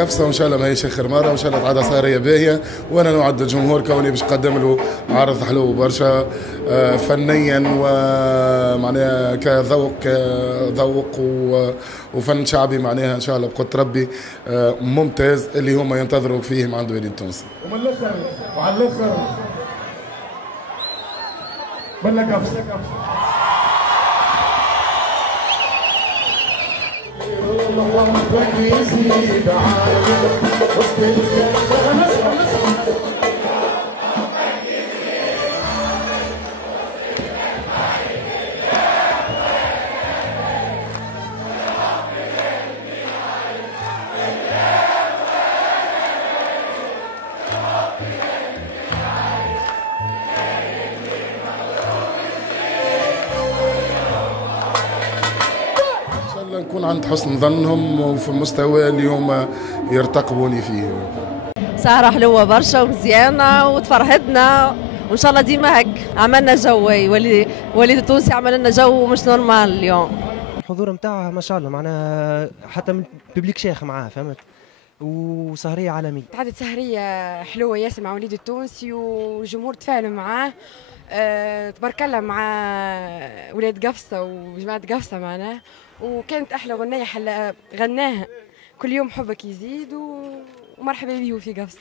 قفصه، وان شاء الله ما هيش اخر مره، وان شاء الله تعاد سهريه باهيه. وانا نوعد الجمهور كوني باش نقدم له عرض حلو برشا فنيا ومعناها كذوق وفن شعبي معناها ان شاء الله بقدر ربي ممتاز اللي هما ينتظروا فيه من عند وليد التونسي. ومن الاخر وعلى الاخر بلا قفصه نكون عند حسن ظنهم وفي المستوى اللي هما يرتقبوني فيه. سهرة حلوة برشا ومزيانة وتفرهدنا، وإن شاء الله ديما هك. عملنا جو، وليد التونسي عمل لنا جو مش نورمال اليوم. الحضور نتاعها ما شاء الله، معناها حتى من الببليك شيخ معاه، فهمت، وسهرية عالمية. تعدت سهرية حلوة ياسر مع وليد التونسي، والجمهور تفاعلوا معاه. تبارك الله مع ولاد قفصة وجماعة قفصة معناه، وكانت أحلى غنية غناها كل يوم حبك يزيد، ومرحبا بيه في قفصة.